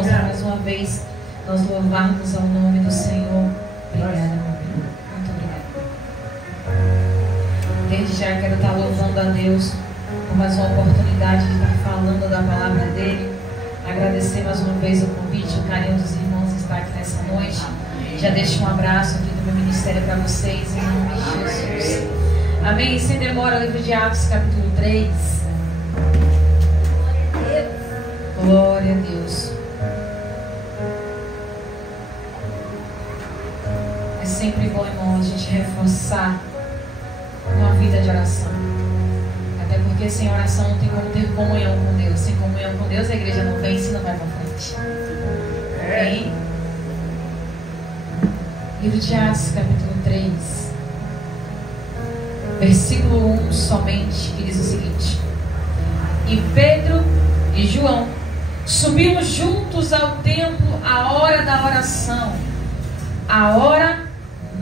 irmãos, por mais uma vez nós louvarmos ao nome do Senhor. Obrigada, meu Deus. Muito obrigada. Desde já quero estar louvando a Deus por mais uma oportunidade de estar falando da palavra dele. Agradecer mais uma vez o convite, o carinho dos irmãos estar aqui nessa noite. Já deixo um abraço aqui do meu ministério para vocês, em nome de Jesus. Amém? Sem demora, livro de Atos, capítulo 3. Glória a Deus. É sempre bom, irmão, a gente reforçar uma vida de oração. Até porque sem oração não tem como ter comunhão com Deus. Sem comunhão com Deus a igreja não vence e não vai para frente. Amém? Livro de Atos, capítulo 3, versículo 1 somente, que diz o seguinte: E Pedro e João subimos juntos ao templo à hora da oração, a hora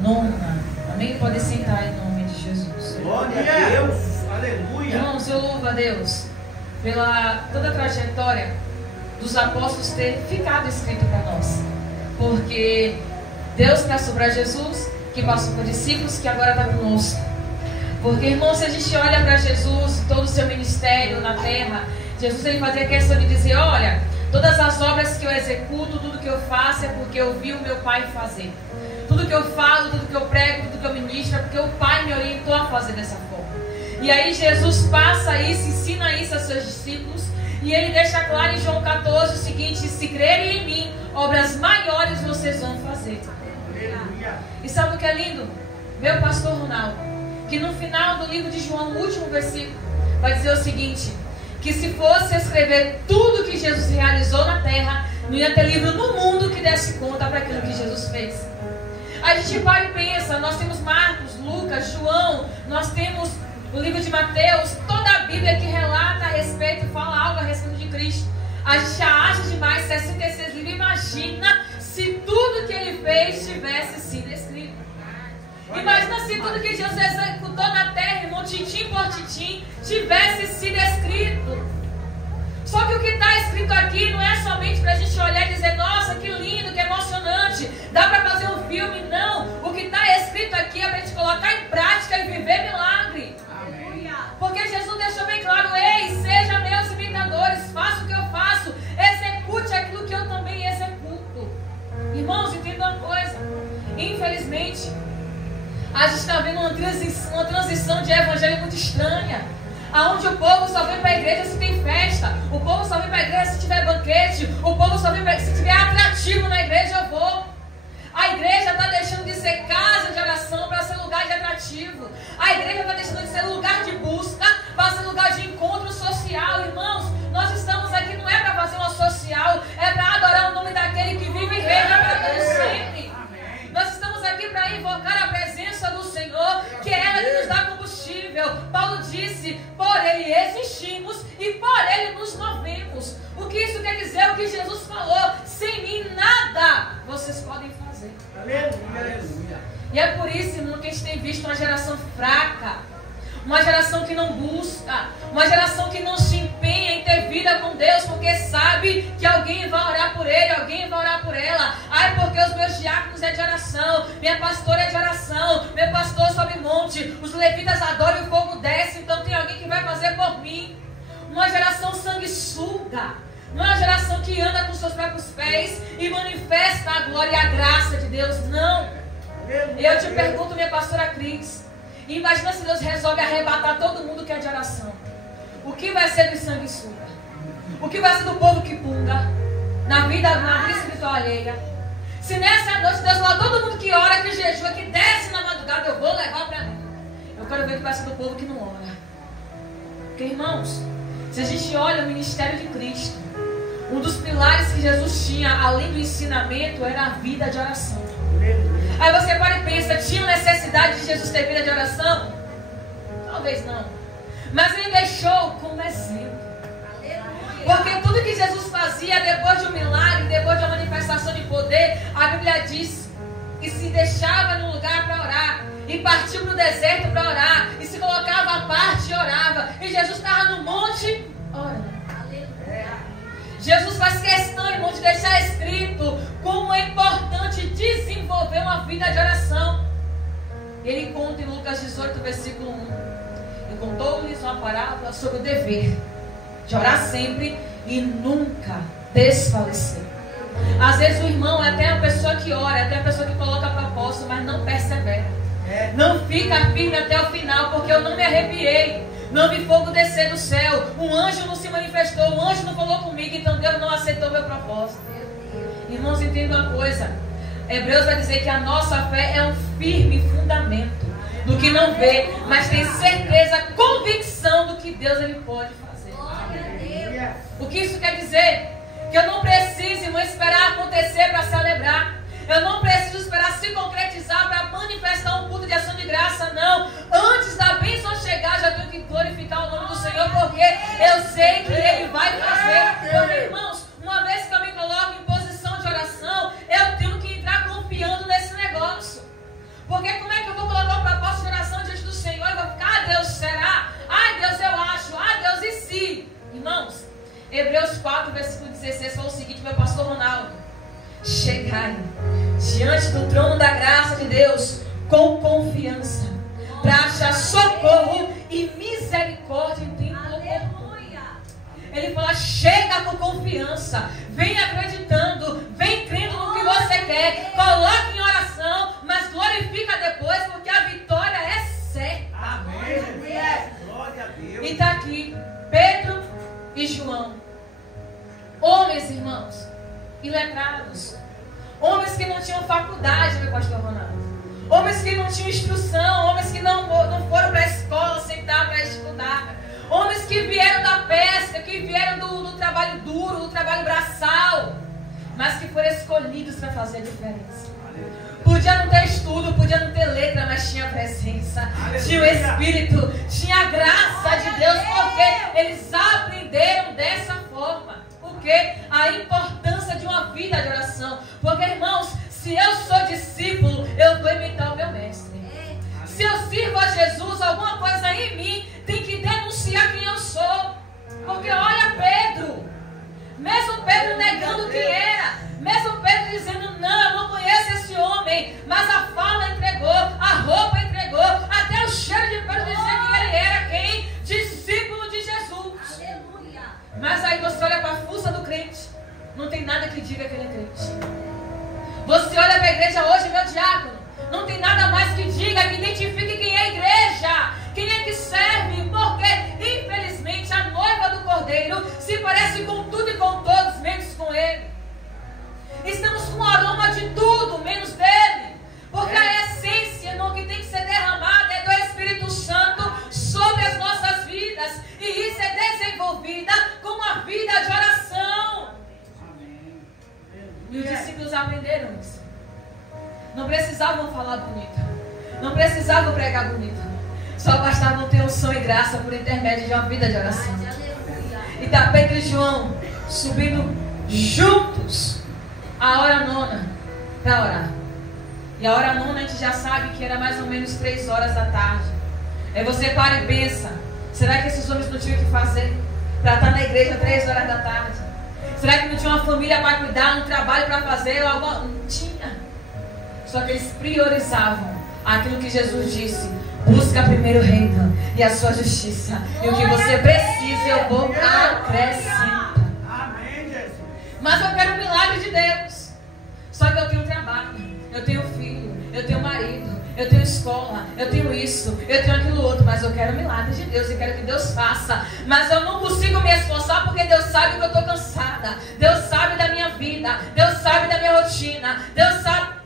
nona. Amém? Pode sentar em nome de Jesus. Glória a Deus, aleluia. Irmãos, eu louvo a Deus pela toda a trajetória dos apóstolos ter ficado escrito para nós, porque Deus passou para Jesus, que passou por discípulos, que agora está conosco. Porque, irmão, se a gente olha para Jesus, todo o seu ministério na terra, Jesus ele fazia questão de dizer: olha, todas as obras que eu executo, tudo que eu faço é porque eu vi o meu Pai fazer. Tudo que eu falo, tudo que eu prego, tudo que eu ministro é porque o Pai me orientou a fazer dessa forma. E aí Jesus passa isso, ensina isso aos seus discípulos, e ele deixa claro em João 14 o seguinte: se crerem em mim, obras maiores vocês vão fazer. E sabe o que é lindo? Meu pastor Ronaldo, que no final do livro de João, no último versículo, vai dizer o seguinte: que se fosse escrever tudo que Jesus realizou na terra, não ia ter livro no mundo que desse conta para aquilo que Jesus fez. A gente vai e pensa, nós temos Marcos, Lucas, João, nós temos o livro de Mateus, toda a Bíblia que relata a respeito e fala algo a respeito de Cristo. A gente já acha demais 66 livros. Imagina se tudo que ele fez tivesse sido escrito. Imagina se tudo que Jesus executou na terra, irmão, tintim por tintim, tivesse sido escrito. Só que o que está escrito aqui não é somente para a gente olhar e dizer: nossa, que lindo, que emocionante, dá para fazer um filme. Não, o que está escrito aqui é para a gente colocar em prática e viver milagre. Amém. Porque Jesus deixou bem claro: ei, sejam meus imitadores, faça o que eu faço, execute aquilo que eu também executo. Irmãos, entenda uma coisa: infelizmente a gente está vendo uma transição de evangelho muito estranha, aonde o povo só vem para a igreja se tem festa, o povo só vem para a igreja se tiver banquete, o povo só vem para se tiver atrativo na igreja eu vou. A igreja está deixando de ser casa de oração para ser lugar de atrativo. A igreja está deixando de ser lugar de busca para ser lugar de encontro social. Irmãos, nós estamos aqui não é para fazer uma social, é para adorar o nome daquele que vive e reina para todos sempre. Nós estamos aqui para invocar a presença do Senhor, que é ela que nos dá combustível. Paulo disse: por ele existimos e por ele nos movemos. O que isso quer dizer? O que Jesus falou: sem mim nada vocês podem fazer. Aleluia. E é por isso, irmão, que a gente tem visto uma geração fraca, uma geração que não busca, uma geração que não se empenha em ter vida com Deus, porque sabe que alguém vai orar por ele, alguém vai orar por ela. Ai, porque os meus diáconos é de oração, minha pastora é de oração, meu pastor sobe monte, os levitas adoram e o fogo desce, então tem alguém que vai fazer por mim. Uma geração sanguessuga, não é uma geração que anda com seus próprios pés e manifesta a glória e a graça de Deus, não. Eu te pergunto, minha pastora Cris, imagina se Deus resolve arrebatar todo mundo que é de oração. O que vai ser do sanguessuga? O que vai ser do povo que punga na vida espiritual alheia? Se nessa noite Deus falar: todo mundo que ora, que jejua, que desce na madrugada, eu vou levar para mim. Eu quero ver o que vai ser do povo que não ora. Porque, irmãos, se a gente olha o ministério de Cristo, um dos pilares que Jesus tinha, além do ensinamento, era a vida de oração. Aí você para e pensa: tinha necessidade de Jesus ter vida de oração? Talvez não. Mas ele deixou como exemplo. Porque tudo que Jesus fazia depois de um milagre, depois de uma manifestação de poder, a Bíblia diz que se deixava num lugar para orar, e partiu para o deserto para orar, e se colocava à parte e orava. E Jesus estava no monte orando. Jesus faz questão, irmão, de deixar Ele conta em Lucas 18, versículo 1. E contou-lhes uma parábola sobre o dever de orar sempre e nunca desfalecer. Às vezes o irmão é até a pessoa que ora, é até a pessoa que coloca propósito, mas não persevera. Não fica firme até o final, porque eu não me arrepiei. Não vi fogo descer do céu. Um anjo não se manifestou, um anjo não falou comigo, então Deus não aceitou meu propósito. Irmãos, entendam uma coisa. Hebreus vai dizer que a nossa fé é um firme fundamento do que não vê, mas tem certeza, convicção do que Deus ele pode fazer. O que isso quer dizer? Que eu não preciso, irmão, esperar acontecer para celebrar. Eu não preciso esperar se concretizar para manifestar um culto de ação de graça, não. Antes da bênção chegar, já tenho que glorificar o nome do Senhor, porque eu sei que Ele vai fazer. Porque, irmãos, uma vez que eu me coloco em posição de oração, eu tenho que entrar confiando nesse negócio. Porque como é que eu vou colocar um propósito de oração diante do Senhor? Eu vou ficar, Deus, será? Ai, Deus, eu acho. Ai, Deus, e se? Irmãos, Hebreus 4, versículo 16, falou o seguinte, meu pastor Ronaldo: chegai diante do trono da graça de Deus com confiança, para achar socorro e misericórdia em tempo oportuno. Ele fala: chega com confiança, vem acreditando, vem crendo no que você quer, coloque em oração, mas glorifica depois, porque a vitória é certa. Amém. Glória a Deus. E está aqui Pedro e João, homens, irmãos, iletrados, homens que não tinham faculdade, meu pastor Ronaldo, homens que não tinham instrução, homens que não foram para a escola sentar para estudar, homens que vieram da pesca, que vieram do trabalho duro, do trabalho braçal, mas que foram escolhidos para fazer a diferença. Podia não ter estudo, podia não ter letra, mas tinha presença, tinha o Espírito, tinha a graça de Deus, porque eles aprenderam dessa forma. Porque a importância de uma vida de oração. Porque, irmãos, se eu sou discípulo, eu vou imitar o meu mestre. Se eu sirvo a Jesus, alguma coisa em mim tem que denunciar quem eu sou. Porque olha Pedro, mesmo Pedro negando quem era, mesmo Pedro dizendo: não, eu não conheço esse homem, mas a fala entregou, a roupa entregou, até o cheiro de Pedro dizia que ele era quem? Discípulo de Jesus. Aleluia. Mas aí você olha para a fuça do crente, não tem nada que diga que ele é crente. Você olha para a igreja hoje, meu diácono, não tem nada mais que diga, que identifique quem é a igreja, quem é que serve, porque infelizmente a noiva do Cordeiro se parece com tudo e com todos, menos com ele. Estamos com o aroma de tudo, menos dele. Porque a essência no que tem que ser derramada é do Espírito Santo sobre as nossas vidas. E isso é desenvolvida com uma vida de oração. E os discípulos aprenderam isso. Não precisavam falar bonito, não precisavam pregar bonito, só bastavam ter unção e graça por intermédio de uma vida de oração. E está Pedro e João subindo juntos a hora nona para orar. E a hora nona a gente já sabe que era mais ou menos 3 horas da tarde. Aí você para e pensa: será que esses homens não tinham o que fazer para estar na igreja 3 horas da tarde? Será que não tinha uma família para cuidar, um trabalho para fazer? Não tinha. Só que eles priorizavam aquilo que Jesus disse: busca primeiro o reino e a sua justiça, e o que você precisa eu vou acrescentar. Amém, Jesus. Mas eu quero o milagre de Deus. Só que eu tenho trabalho, eu tenho filho, eu tenho marido, eu tenho escola, eu tenho isso, eu tenho aquilo outro, mas eu quero o milagre de Deus e quero que Deus faça. Mas eu não consigo me esforçar porque Deus sabe que eu estou cansada, Deus sabe da minha vida, Deus sabe da minha rotina, Deus sabe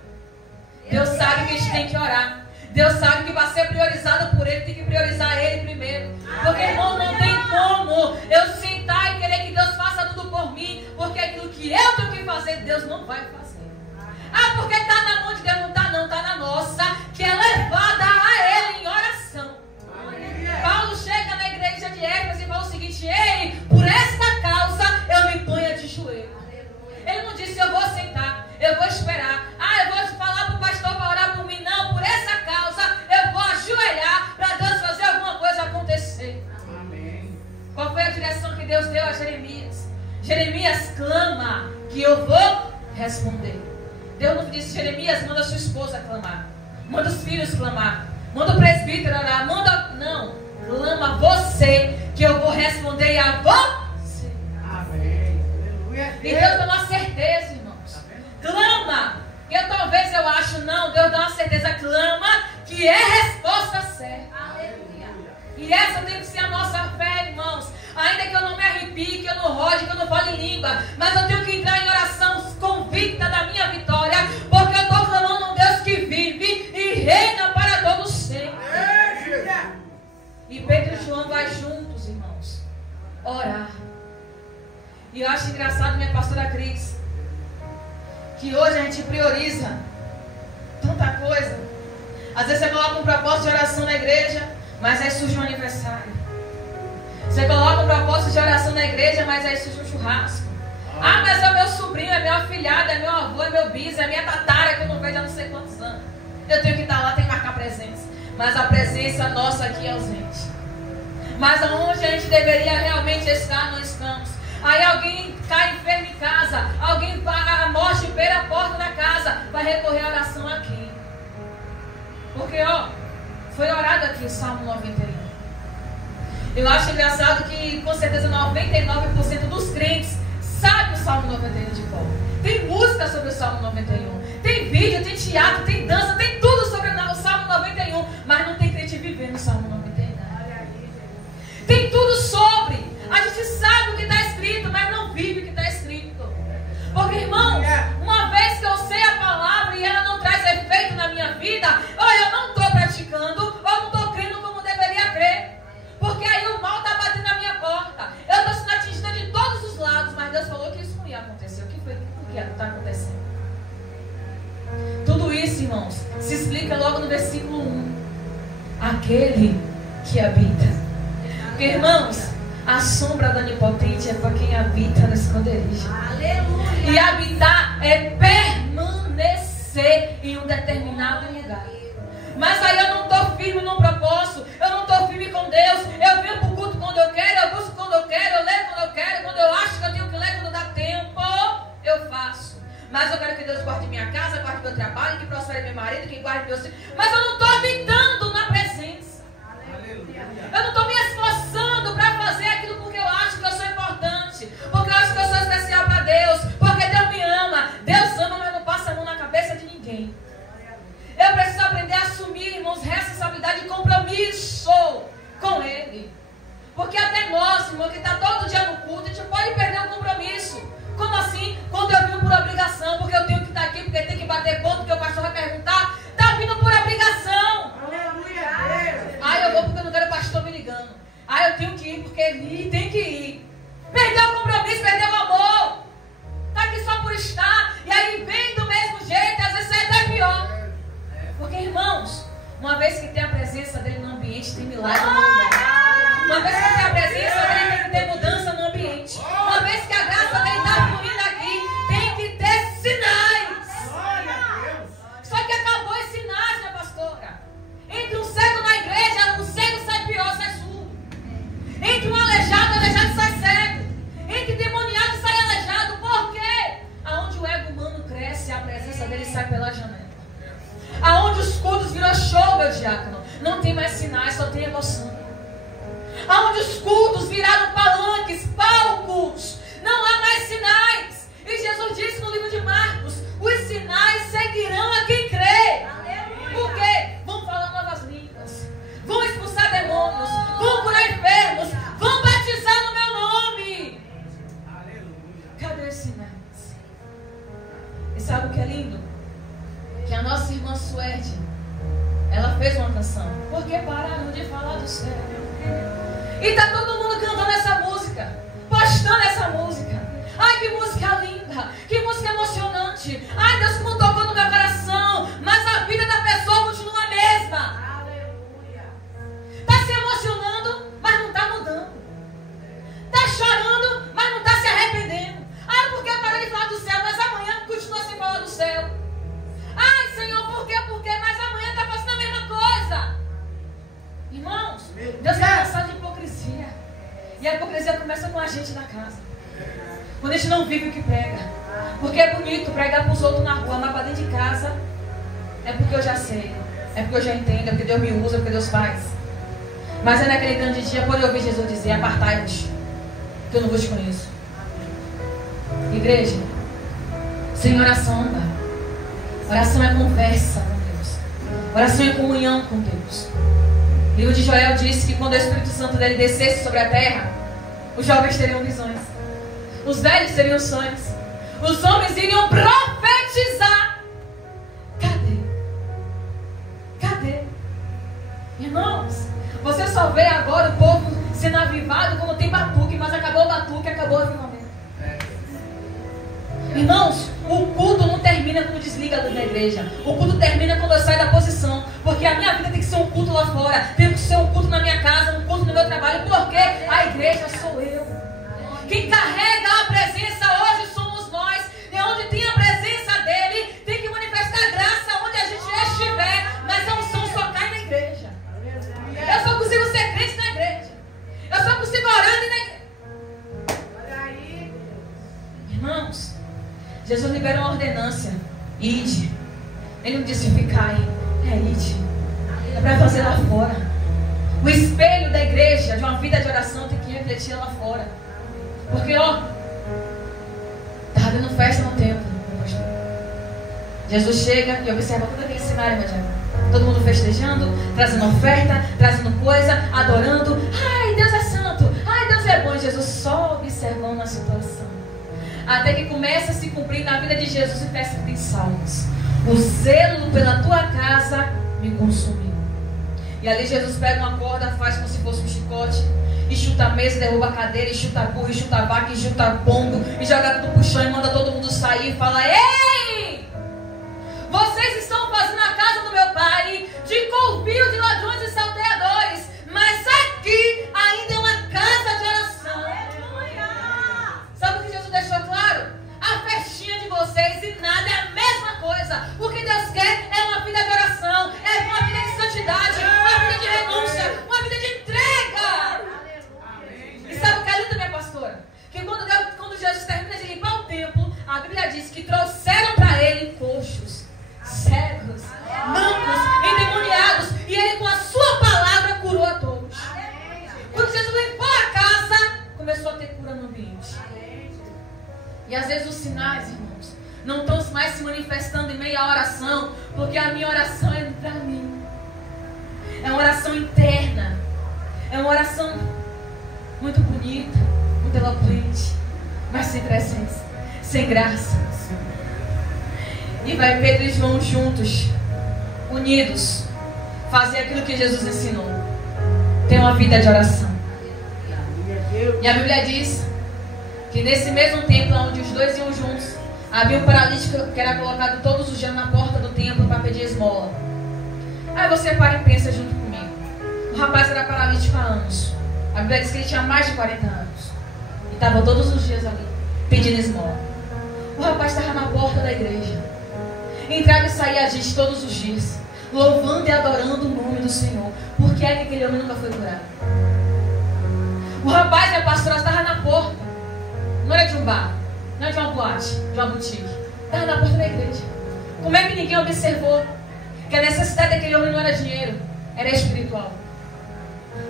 que a gente tem que orar. Deus sabe que vai ser priorizado por Ele, tem que priorizar Ele primeiro. Porque, irmão, não tem como eu sentar e querer que Deus faça tudo por mim, porque aquilo que eu tenho que fazer, Deus não vai fazer. Ah, porque está na mão de Deus, não está não, está na nossa, que é levada a Ele em oração. Paulo chega na igreja de Éfeso e fala o seguinte: ei, por esta causa eu me ponho de joelho. Ele não disse: eu vou sentar, eu vou esperar, eu vou falar para o pastor para orar por mim. Não, por essa causa eu vou ajoelhar para Deus fazer alguma coisa acontecer. Amém. Qual foi a direção que Deus deu a Jeremias? Jeremias clama que eu vou responder. Deus não disse: Jeremias, manda sua esposa clamar, manda os filhos clamar. Manda o presbítero orar. Não. Clama você, que eu vou responder a você. Amém. Aleluia. E Deus dá uma certeza, irmãos. Clama. Eu acho, não. Deus dá uma certeza. Clama, que é resposta certa. Aleluia. E essa tem que ser a nossa fé, irmãos. Ainda que eu não me arrepie, que eu não rode, que eu não fale em língua, mas eu tenho que entrar em oração convicta da minha vitória, porque eu estou clamando um Deus que vive e reina para todos sempre. E Pedro e João vai juntos, irmãos, orar. E eu acho engraçado, minha pastora Cris, que hoje a gente prioriza tanta coisa. Às vezes você coloca um propósito de oração na igreja, mas aí surge um aniversário. Você coloca um propósito de oração na igreja, mas aí surge um churrasco. Ah, mas é meu sobrinho, é meu afilhado, é meu avô, é meu bis, é minha tatara que eu não vejo há não sei quantos anos. Eu tenho que estar lá, tenho que marcar presença. Mas a presença nossa aqui é ausente. Mas aonde a gente deveria realmente estar, não estamos. Aí alguém cai enfermo em casa, alguém a morte beira a porta da casa, vai recorrer à oração aqui. Porque, foi orado aqui o Salmo 91. Eu acho engraçado que, com certeza, 99% dos crentes sabe o Salmo 91 de cor. Tem música sobre o Salmo 91. Tem vídeo, tem teatro, tem dança, tem tudo sobre o Salmo 91. Mas não tem crente vivendo o Salmo 91. Tem tudo sobre. A gente sabe o que está escrito, mas não vive o que está escrito. Porque, irmãos, uma vez que eu sei a palavra e ela não traz efeito na minha vida, ou eu não estou praticando, ou não estou crendo como deveria crer. Porque aí o mal está batendo na minha porta. Eu estou sendo atingida de todos os lados, mas Deus falou que isso não ia acontecer. O que foi que está acontecendo? Tudo isso, irmãos, se explica logo no versículo 1. Aquele que habita. Porque, irmãos, a sombra do Onipotente é para quem habita no esconderijo. Aleluia. E habitar é permanecer em um determinado lugar. Mas aí eu não estou firme num propósito, eu não estou firme com Deus. Eu venho para o culto quando eu quero, eu busco quando eu quero, eu leio quando eu quero, quando eu acho que eu tenho que ler, quando dá tempo, eu faço. Mas eu quero que Deus guarde minha casa, guarde meu trabalho, que prospere meu marido, que guarde meus filhos. Mas eu não estou habitando na presença. Aleluia. Eu não estou me esforçando para fazer aquilo porque eu acho que eu sou importante, porque eu acho que eu sou especial para Deus, porque Deus me ama. Deus ama, mas não passa a mão na cabeça de ninguém. Eu preciso aprender a assumir, irmãos, responsabilidade e compromisso com Ele. Porque até nós, irmão, que está todo dia no culto, a gente pode perder o compromisso. Como assim? Quando eu vim por obrigação, porque eu tenho que estar aqui, porque tem que bater ponto, porque o pastor vai perguntar, está vindo por obrigação. Aleluia. Ah, eu vou porque eu não quero o pastor me ligando. Ah, eu tenho que ir porque ele tem que ir. Perdeu o compromisso, perdeu o amor. Está aqui só por estar. E aí vem do mesmo jeito, às vezes sai até pior. Porque, irmãos, uma vez que tem a presença dele no ambiente, tem milagre no lugar. Uma vez que tem a presença dele, tem que ter mudança no ambiente. Uma vez que a graça dele está fluindo aqui, tem que ter sinais. Glória a Deus. Só que acabou os sinais, minha pastora. Entre um cego na igreja, o cego sai pior, sai surdo. Entre um aleijado, o aleijado sai cego. Entre demoniado, sai aleijado. Por quê? Aonde o ego humano cresce, a presença dele sai pela janela. Aonde os cultos viram show, meu diácono, não tem mais sinais, só tem emoção. Aonde os cultos viraram palanques, palcos, não há mais sinais. E Jesus disse no livro de Marcos, os sinais seguirão a quem crê. Por quê? Vão falar novas línguas, vão expulsar demônios, vão curar enfermos, vão batizar no meu nome. Cadê os sinais? E sabe o que é lindo? Que a nossa irmã Suede, ela fez uma canção. Por que pararam de falar do céu? E tá todo mundo cantando essa música, postando essa música. Ai, que música linda, que música emocionante. Ai, Deus, como tocou no meu coração. Mas a vida da pessoa continua a mesma. Aleluia. Tá se emocionando, mas não tá mudando. Tá chorando, mas não tá se arrependendo. Ai, porque parou de falar do céu, mas amanhã continua sem falar do céu. Ai, Senhor, por quê? Mas amanhã está passando a mesma coisa. Irmãos, Deus está cansado de hipocrisia. E a hipocrisia começa com a gente na casa. Quando a gente não vive o que prega. Porque é bonito pregar para os outros na rua, mas para dentro de casa é porque eu já sei. é porque eu já entendo, é porque Deus me usa, é porque Deus faz. Mas é naquele grande dia, quando eu ouvi Jesus dizer, apartai-vos, que eu não vos conheço. Igreja, sem oração não dá. Oração é conversa com Deus. Oração é comunhão com Deus. O livro de Joel disse que quando o Espírito Santo dele descesse sobre a terra, os jovens teriam visões, os velhos teriam sonhos, os homens iriam profetizar. Cadê? Irmãos, você só vê agora o povo sendo avivado quando tem batuque, mas acabou o batuque, acabou o avivamento. Irmãos, o culto não termina quando desliga a luz da igreja. O culto termina quando eu saio da posição. Porque a minha vida tem que ser um culto lá fora. Tem que ser um culto na minha casa, um culto no meu trabalho. Porque a igreja sou eu. Quem carrega a presença hoje somos nós. E onde tem a presença dele, tem que manifestar graça onde a gente estiver. Mas a unção só cai na igreja. Eu só consigo ser crente na igreja. Eu só consigo orar na igreja. Irmãos, Jesus liberou uma ordenância. Ide. Ele não disse ficai. É ide. É para fazer lá fora. O espelho da igreja, de uma vida de oração, tem que refletir lá fora. Porque, ó, estava dando festa no templo. Jesus chega e observa todo aquele cenário imediato. Todo mundo festejando, trazendo oferta, trazendo coisa, adorando. Ai, Deus é santo. Ai, Deus é bom. Jesus só observando a situação. Até que começa a se cumprir na vida de Jesus e peça em Salmos. O zelo pela tua casa me consumiu. E ali Jesus pega uma corda, faz como se fosse um chicote, e chuta a mesa, derruba a cadeira, e chuta a burra, e chuta a vaca, e chuta a pombo, e joga tudo pro chão e manda todo mundo sair e fala: ei! Vocês estão fazendo a casa do meu pai de covil de ladrões e salteadores, mas aqui ainda é uma casa de oração. Sabe o que Jesus deixou claro? A festinha de vocês e nada é a mesma coisa. O que Deus quer é uma vida de oração, é uma vida de santidade, uma vida de renúncia, uma vida de entrega. E sabe o que é lindo, minha pastora? Que quando Jesus termina de limpar o templo, a Bíblia diz que trouxeram para ele coxos, cegos, mancos, endemoniados, e ele com a sua palavra curou a todos. Quando Jesus limpou a casa, começou a ter cura no ambiente. E às vezes os sinais, irmãos, não estão mais se manifestando em meio à oração, porque a minha oração é para mim. É uma oração interna. É uma oração muito bonita, muito eloquente, mas sem presença, sem graça. E vai Pedro e João juntos, unidos, fazer aquilo que Jesus ensinou. Ter uma vida de oração. E a Bíblia diz que nesse mesmo templo, onde os dois iam juntos, havia um paralítico que era colocado todos os dias na porta do templo para pedir esmola. Aí você para e pensa junto comigo. O rapaz era paralítico há anos. A Bíblia diz que ele tinha mais de 40 anos. E estava todos os dias ali, pedindo esmola. O rapaz estava na porta da igreja. Entrava e saía gente todos os dias, louvando e adorando o nome do Senhor. Por que é que aquele homem nunca foi curado? O rapaz, minha pastora, estava na porta. Não era de um bar, não era de uma boate, de uma boutique. Estava na porta da igreja. Como é que ninguém observou que a necessidade daquele homem não era dinheiro, era espiritual?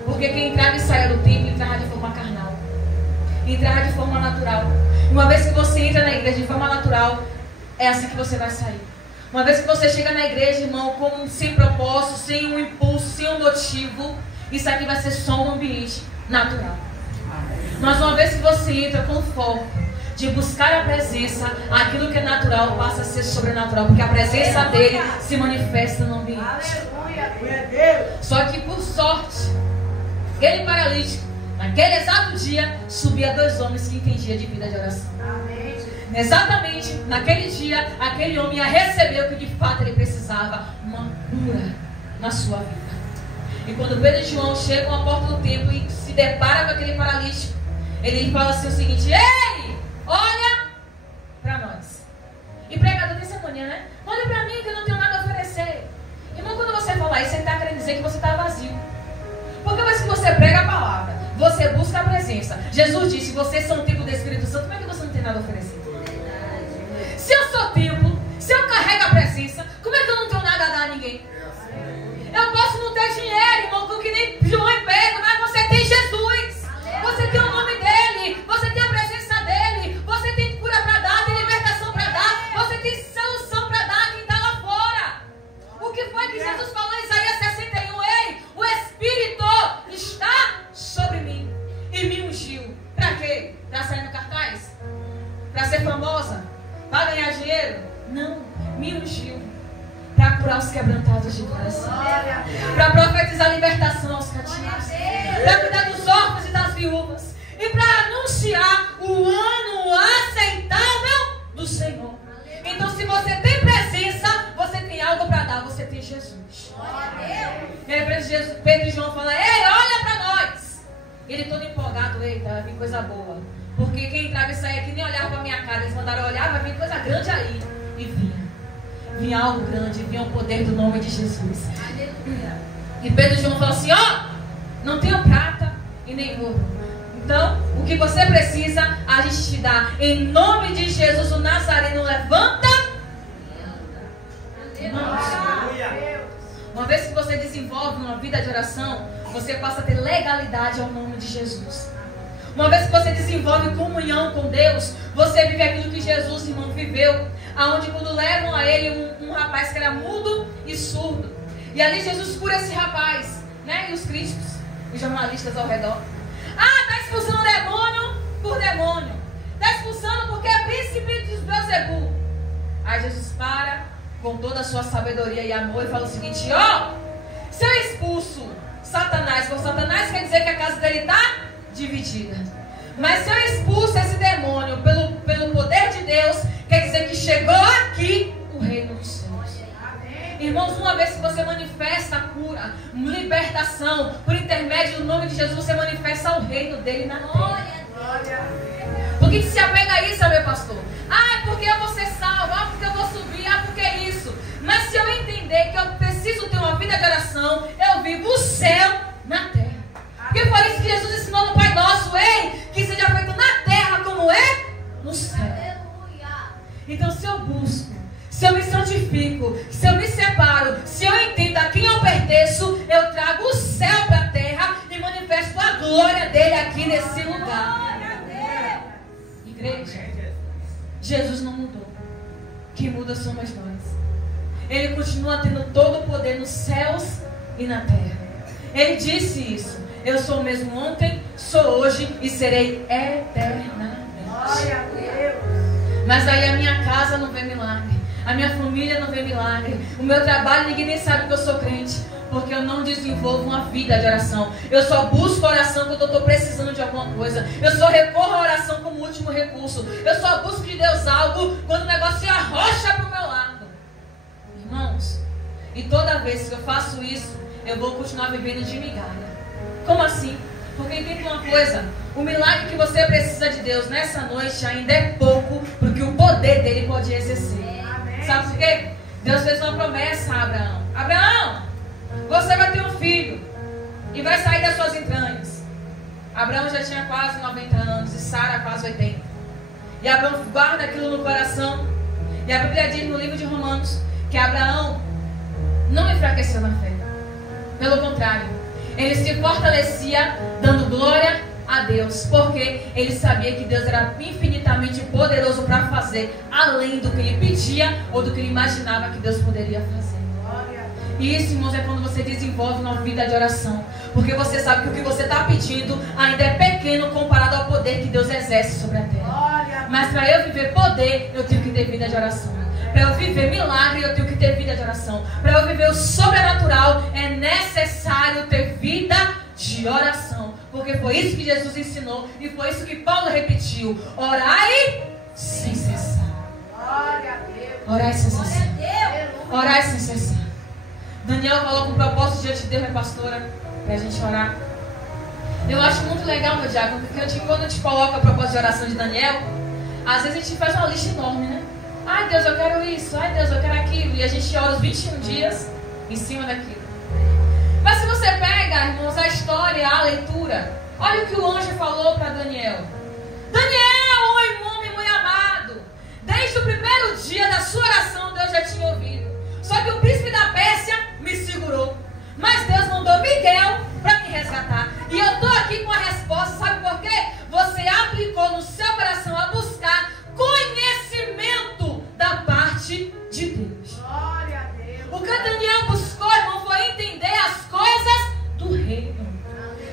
Porque quem entrava e saía do templo entrava de forma carnal, entrava de forma natural. Uma vez que você entra na igreja de forma natural, é assim que você vai sair. Uma vez que você chega na igreja, irmão, como sem propósito, sem um impulso, sem um motivo, isso aqui vai ser só um ambiente natural. Mas uma vez que você entra com foco de buscar a presença, aquilo que é natural passa a ser sobrenatural, porque a presença dele se manifesta no ambiente. Só que por sorte, aquele paralítico, naquele exato dia, subia 2 homens que entendiam de vida de oração. Exatamente naquele dia, aquele homem ia receber o que de fato ele precisava, uma cura na sua vida. E quando Pedro e João chegam à porta do templo e se deparam com aquele paralítico, ele fala assim o seguinte: ei, olha para nós. E pregador dessa manhã, né? Olha para mim que eu não tenho nada a oferecer. Irmão, quando você falar isso, você está querendo dizer que você está vazio. Porque uma vez que você prega a palavra, você busca a presença. Jesus disse: vocês são o templo do Espírito Santo. Como é que você não tem nada a oferecer? Se eu sou templo, se eu carrego a presença, como é que eu não tenho nada a dar a ninguém? dinheiro? Não, me ungiu para curar os quebrantados de coração, para profetizar libertação aos cativos, para cuidar dos órfãos e das viúvas, e para anunciar o ano aceitável do Senhor. Então, se você tem presença, você tem algo para dar, você tem Jesus. E aí Pedro e João falam: ei, olha para nós. Ele todo empolgado: eita, vai vir coisa boa. Porque quem entrava e saía aqui nem olhava para minha cara. Eles mandaram olhar, vai vir coisa grande aí. E vinha algo grande, vinha o poder do nome de Jesus. Aleluia. E Pedro e João falam assim: ó, não tenho prata e nem ouro. Então, o que você precisa, a gente te dá. Em nome de Jesus, o Nazareno levanta. Uma vez que você desenvolve uma vida de oração, você passa a ter legalidade ao nome de Jesus. Uma vez que você desenvolve comunhão com Deus, você vive aquilo que Jesus, irmão, viveu. Aonde quando levam a ele um rapaz que era mudo e surdo. E ali Jesus cura esse rapaz, né? E os críticos, os jornalistas ao redor: ah, está expulsando demônio por demônio. Está expulsando porque é príncipe de Beelzebul. Aí Jesus para com toda a sua sabedoria e amor e fala o seguinte: ó, se eu expulso Satanás por Satanás, quer dizer que a casa dele está dividida. Mas se eu expulso esse demônio pelo poder de Deus, quer dizer que chegou aqui o reino dos céus. Irmãos, uma vez que você manifesta a cura, libertação, por intermédio do nome de Jesus, você manifesta o reino dele na terra. Por que se apega a isso, meu pastor? Ah, é porque eu vou ser salvo, ah, porque eu vou subir, ah, porque é isso. Mas se eu entender que eu preciso ter uma vida de oração, eu vivo o céu na terra. Porque foi isso que Jesus ensinou no Pai Nosso: ei, que seja feito na terra como é no céu. Então, se eu busco, se eu me santifico, se eu me separo, se eu entendo a quem eu pertenço, eu trago o céu para a terra e manifesto a glória dele aqui nesse lugar. Igreja, Jesus não mudou. Quem muda somos nós. Ele continua tendo todo o poder nos céus e na terra. Ele disse isso: eu sou o mesmo ontem, sou hoje e serei eternamente. Mas aí a minha casa não vê milagre, a minha família não vê milagre, o meu trabalho ninguém nem sabe que eu sou crente, porque eu não desenvolvo uma vida de oração. Eu só busco oração quando eu estou precisando de alguma coisa. Eu só recorro à oração como último recurso. Eu só busco de Deus algo quando o negócio se arrocha para o meu lado. Irmãos, e toda vez que eu faço isso, eu vou continuar vivendo de migalha. Como assim? Porque entenda uma coisa: o milagre que você precisa de Deus nessa noite ainda é pouco porque o poder dele pode exercer. Amém. Sabe por quê? Deus fez uma promessa a Abraão: Abraão, você vai ter um filho e vai sair das suas entranhas. Abraão já tinha quase 90 anos e Sara quase 80. E Abraão guarda aquilo no coração. E a Bíblia diz no livro de Romanos que Abraão não enfraqueceu na fé. Pelo contrário, ele se fortalecia dando glória a Deus, porque ele sabia que Deus era infinitamente poderoso para fazer além do que ele pedia ou do que ele imaginava que Deus poderia fazer. E isso, irmãos, é quando você desenvolve uma vida de oração, porque você sabe que o que você está pedindo ainda é pequeno comparado ao poder que Deus exerce sobre a terra. Mas para eu viver poder, eu tenho que ter vida de oração. Para eu viver milagre, eu tenho que ter vida de oração. Para eu viver o sobrenatural, é necessário ter vida de oração. Porque foi isso que Jesus ensinou e foi isso que Paulo repetiu: orai sem cessar. Orai sem cessar. Orai sem cessar. Daniel falou com propósito diante de Deus, minha pastora, para a gente orar. Eu acho muito legal, meu diácono, porque quando a gente coloca a propósito de oração de Daniel, às vezes a gente faz uma lista enorme, né? Ai, Deus, eu quero isso. Ai, Deus, eu quero aquilo. E a gente ora os 21 dias em cima daquilo. Mas se você pega, irmãos, a história, a leitura, olha o que o anjo falou para Daniel. Daniel, oi, homem muito amado. Desde o primeiro dia da sua oração, Deus já tinha ouvido. Só que o príncipe da Pérsia me segurou. Mas Deus mandou Miguel para me resgatar. E eu estou aqui com a resposta. Sabe por quê? Você aplicou no seu coração a buscar conhecimento da parte de Deus. Glória a Deus. O que Daniel buscou, irmão, foi entender as coisas do reino.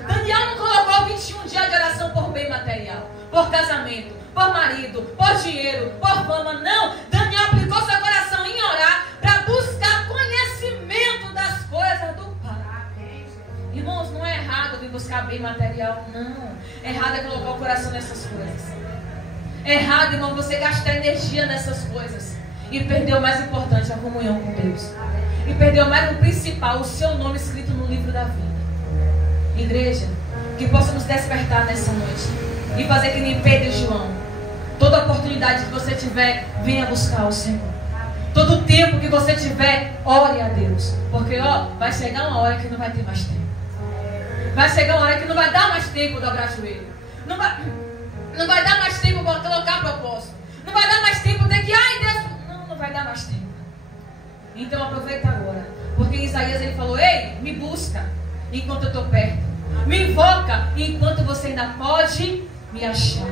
Daniel não colocou 21 dias de oração por bem material, por casamento, por marido, por dinheiro, por fama. Não. Daniel errado. Não. Errado é colocar o coração nessas coisas. Errado, irmão, você gastar energia nessas coisas. E perder o mais importante, a comunhão com Deus. E perder o mais o principal, o seu nome escrito no livro da vida. Igreja, que possa nos despertar nessa noite. E fazer que nem Pedro e João. Toda oportunidade que você tiver, venha buscar o Senhor. Todo tempo que você tiver, ore a Deus. Porque, vai chegar uma hora que não vai ter mais tempo. Vai chegar uma hora que não vai dar mais tempo dobrar joelho. Não vai dar mais tempo para colocar propósito. Não vai dar mais tempo de que, Deus... Não vai dar mais tempo. Então aproveita agora. Porque em Isaías ele falou, ei, me busca enquanto eu estou perto. Me invoca enquanto você ainda pode me achar.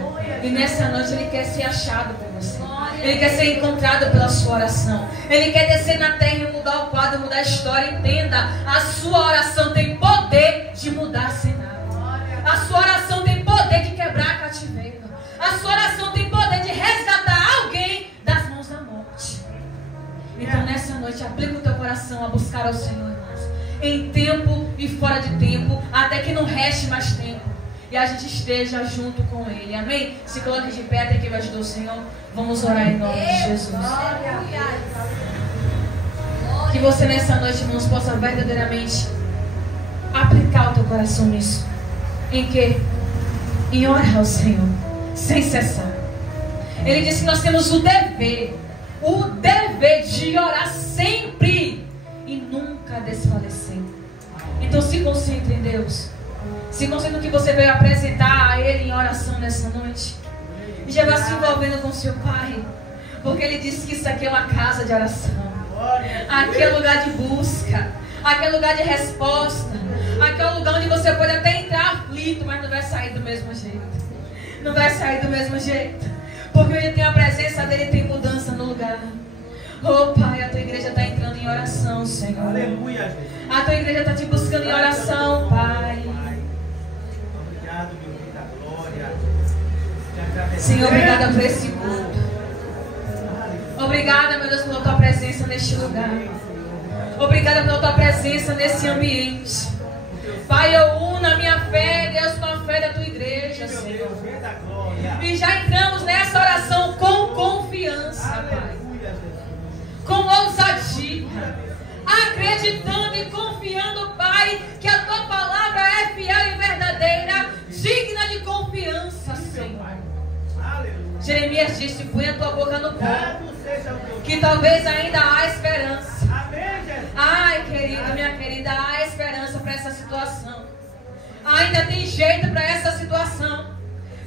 E nessa noite ele quer ser achado por você. Ele quer ser encontrado pela sua oração. Ele quer descer na terra e mudar o quadro, mudar a história. Entenda, a sua oração tem poder de mudar cenário. A sua oração tem poder de quebrar cativeiro. A sua oração tem poder de resgatar alguém das mãos da morte. Então nessa noite aplica o teu coração a buscar ao Senhor, irmãos. Em tempo e fora de tempo, até que não reste mais tempo. E a gente esteja junto com Ele. Amém? Se coloque de pé até que vai ajudar o Senhor. Vamos orar em nome de Jesus. Que você nessa noite, irmãos, possa verdadeiramente aplicar o teu coração nisso. Em quê? Em orar ao Senhor, sem cessar. Ele disse que nós temos o dever de orar sempre e nunca desfalecer. Então se concentre em Deus. Se concentre no que você veio apresentar a Ele em oração nessa noite. E já vai se envolvendo com seu Pai. Porque Ele disse que isso aqui é uma casa de oração. Aqui é lugar de busca. Aqui é lugar de resposta. Aqui é um lugar onde você pode até entrar aflito, mas não vai sair do mesmo jeito. Não vai sair do mesmo jeito. Porque onde tem a presença dEle tem mudança no lugar. Oh Pai, a tua igreja está entrando em oração, Senhor. Aleluia, Jesus. A tua igreja está te buscando em oração, Pai. Obrigado, meu Deus da glória. Senhor, obrigada por esse culto. Obrigada, meu Deus, pela tua presença neste lugar. Obrigada pela tua presença nesse ambiente. Pai, eu uno a minha fé, Deus, com a fé da tua igreja, Senhor. E já entramos nessa oração com confiança, Pai. Com ousadia. Acreditando e confiando, Pai, que a tua palavra é fiel e verdadeira, digna de confiança, Senhor. Jeremias disse, põe a tua boca no fogo, que talvez ainda há esperança. Ai, querido, minha querida, há esperança para essa situação. Ainda tem jeito para essa situação.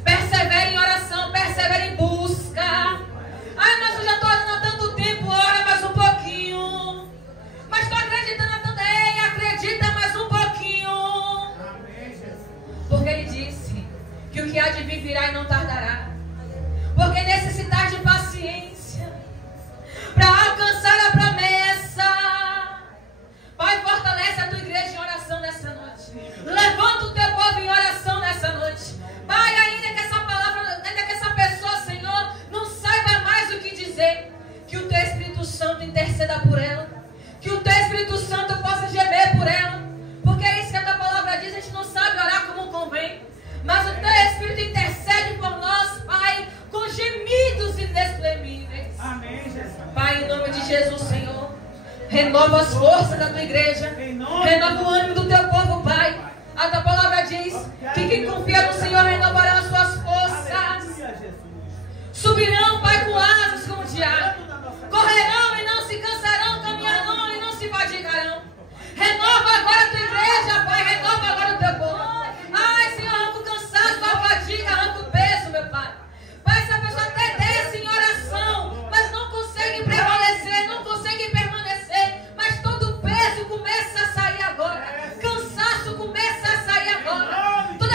Persevere em oração, persevere em busca. Ai, mas eu já estou orando há tanto tempo, ora mais um pouquinho. Mas estou acreditando há tanto, ei, acredita mais um pouquinho. Porque Ele disse que o que há de vir virá e não tardará. Porque necessitar de paciência para alcançar a promessa. Pai, fortalece a tua igreja em oração nessa noite. Levanta o teu povo em oração nessa noite. Pai, ainda que essa palavra, ainda que essa pessoa, Senhor, não saiba mais o que dizer, que o teu Espírito Santo interceda por ela. Que o teu Espírito Santo possa gemer por ela. Porque é isso que a tua palavra diz, a gente não sabe orar como convém. Mas o teu Espírito intercede por nós, Pai, com gemidos inexprimíveis. Amém, Jesus. Pai, em nome de Jesus, Senhor, renova as forças da tua igreja. Renova o ânimo do teu povo, Pai. A tua palavra diz que quem confia no Senhor renovará as suas forças. Subirão, Pai, com asas como de águia. Correrão e não se cansarão, caminharão e não se fadigarão. Renova agora a tua igreja, Pai. Renova agora o teu povo. Ai, Senhor, arranca o cansaço, a fadiga, arranca o peso, meu Pai. Pai, se a pessoa até desce em oração, mas não consegue prevalecer, não consegue permanecer, mas todo o peso começa a sair agora. Cansaço começa a sair agora. Toda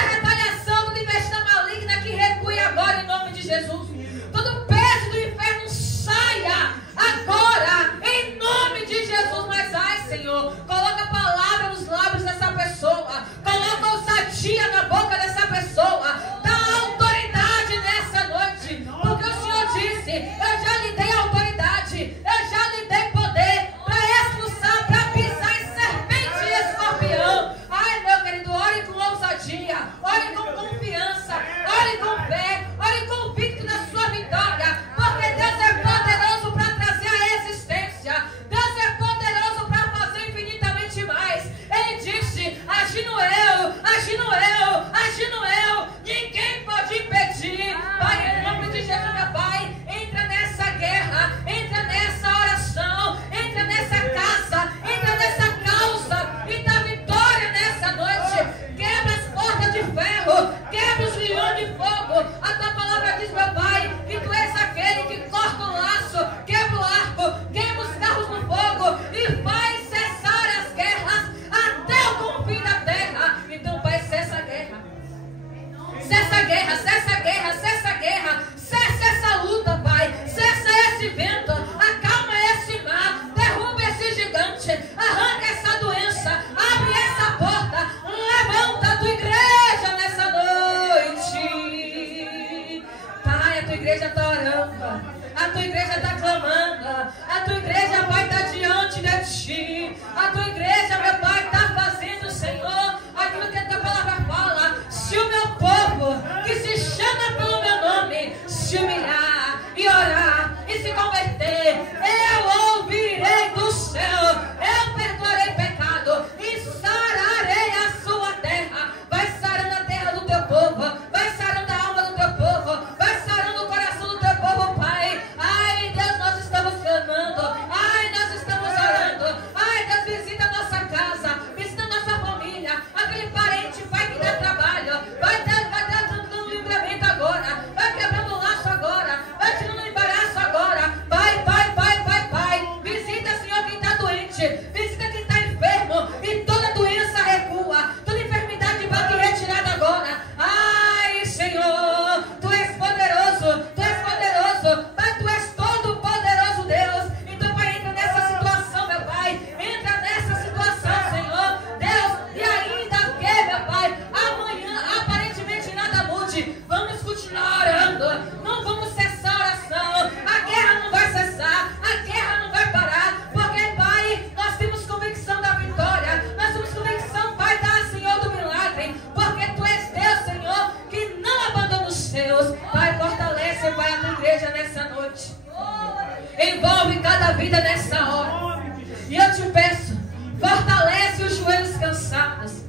envolve cada vida nessa hora. E eu te peço, fortalece os joelhos cansados,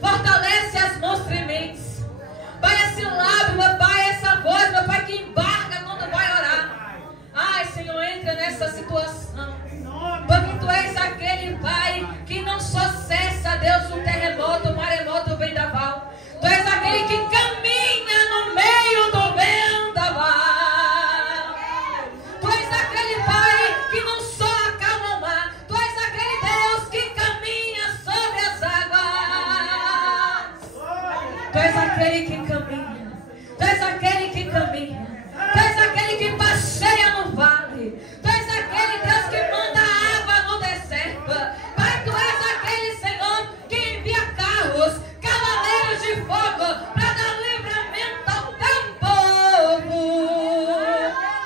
fortalece as mãos trementes. Pai, esse lábio, meu Pai, essa voz, meu Pai, que embarca quando vai orar. Ai, Senhor, entra nessa situação. Porque Tu és aquele, Pai, que não só cessa, Deus, o terremoto, o maremoto, o vendaval. Tu és aquele que caminha no meio do vendaval. Tu és aquele, Pai, que não só acalma o mar. Tu és aquele Deus que caminha sobre as águas. Tu és aquele que caminha. Tu és aquele que caminha. Tu és aquele que passeia no vale. Tu és aquele Deus que manda água no deserto. Pai, Tu és aquele Senhor que envia carros, cavaleiros de fogo para dar livramento ao Teu povo.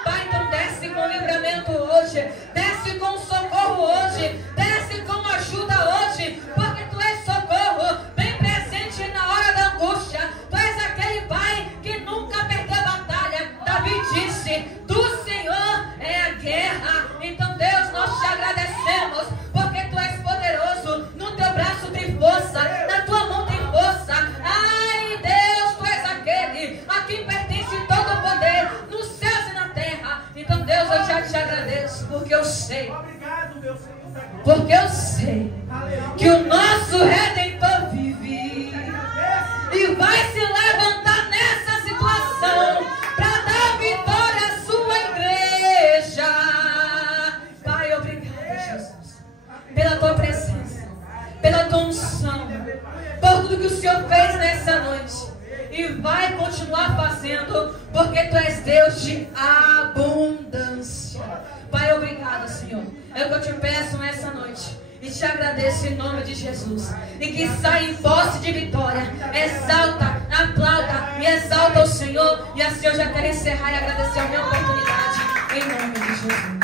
Pai, então desce com livramento hoje, desce com socorro hoje, desce com ajuda hoje, porque Tu és socorro, bem presente na hora da angústia. Tu és aquele Pai que nunca perdeu batalha. Davi disse: do Senhor é a guerra. Então, Deus, nós te agradecemos, porque Tu és poderoso, no Teu braço tem força, na Tua mão tem força. Ai, Deus, Tu és aquele a quem pertence todo o poder, nos céus e na terra. Então, Deus, eu já te agradeço, porque eu sei, porque eu sei que o nosso Redentor vive e vai se levantar nessa situação para dar vitória à sua igreja. Pai, obrigado, Jesus, pela Tua presença, pela Tua unção, por tudo que o Senhor fez nessa noite e vai continuar fazendo, porque Tu és Deus de abundância. Pai, obrigado, Senhor. É o que eu te peço nessa noite e te agradeço em nome de Jesus. E que saia em posse de vitória. Exalta, aplauda e exalta o Senhor. E assim eu já quero encerrar e agradecer a minha oportunidade em nome de Jesus.